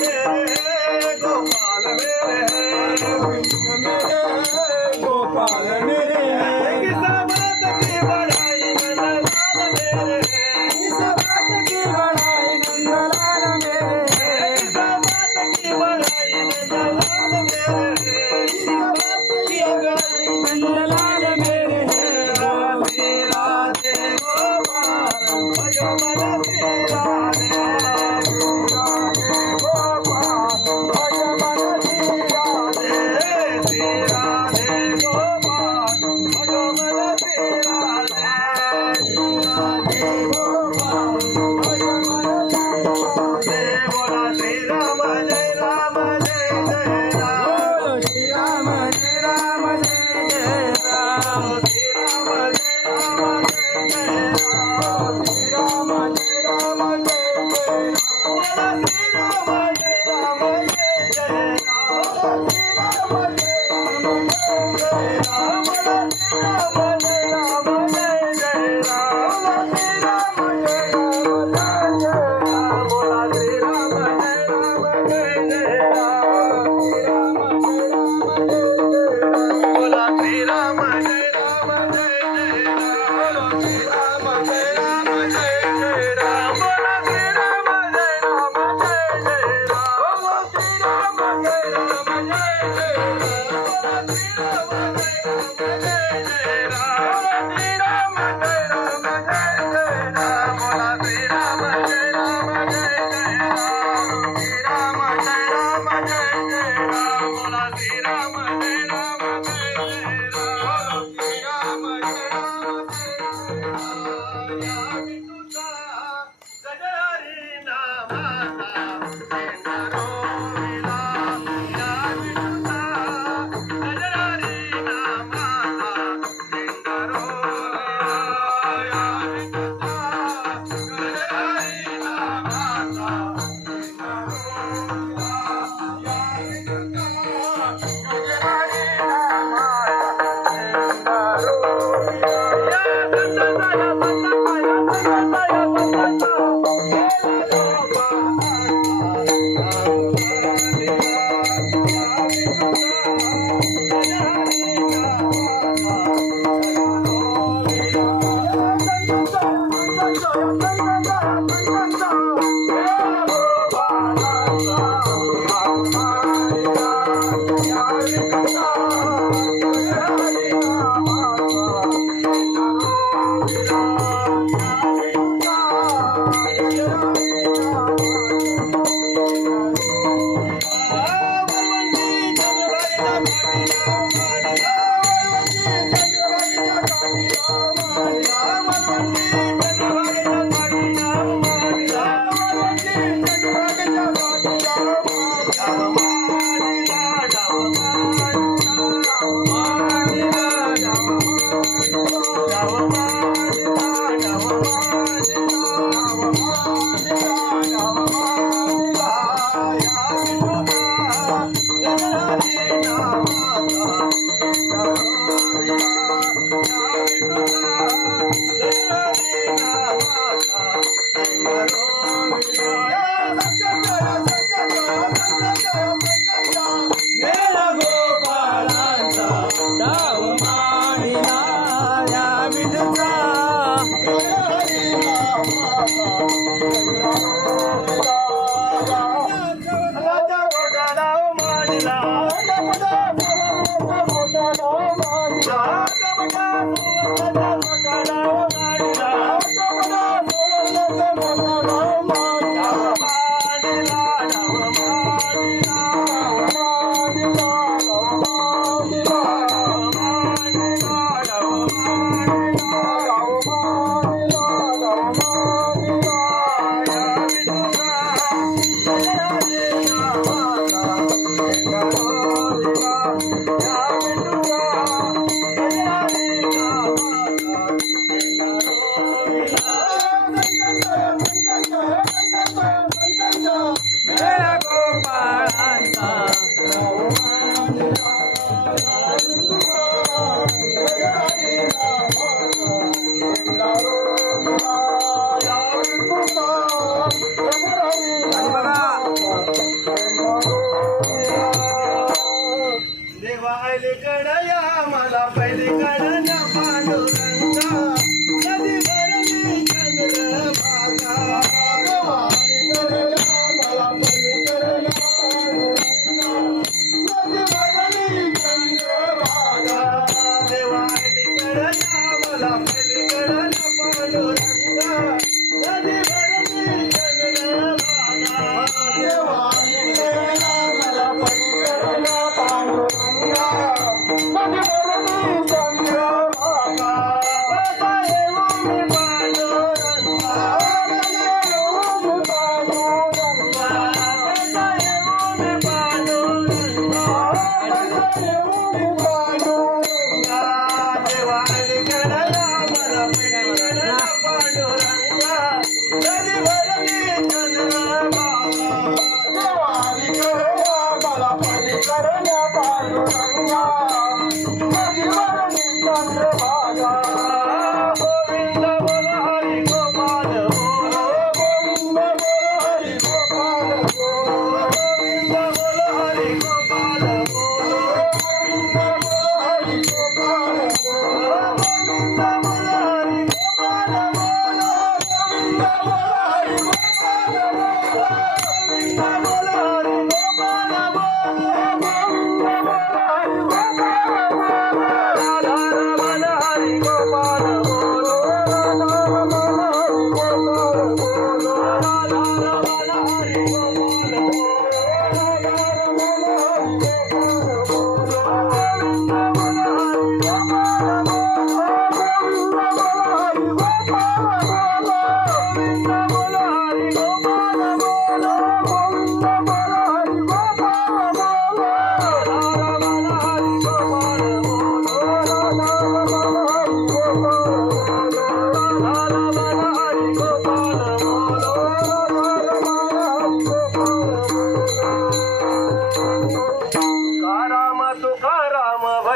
గోపాల వేరే గోపాల వేరే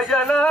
Guayana.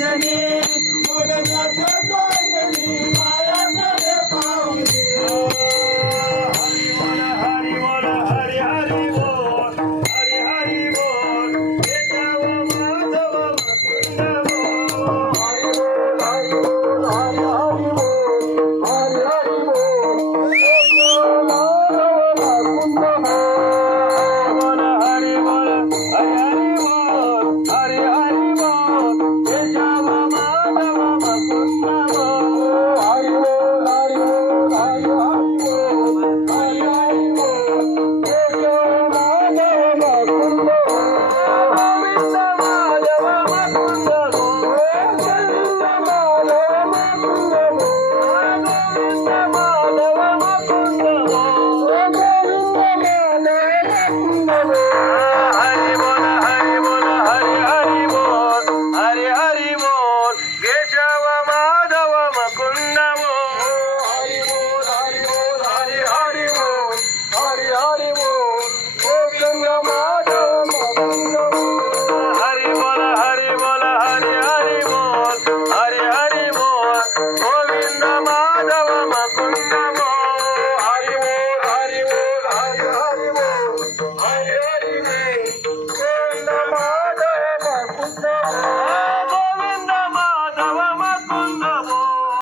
భజనే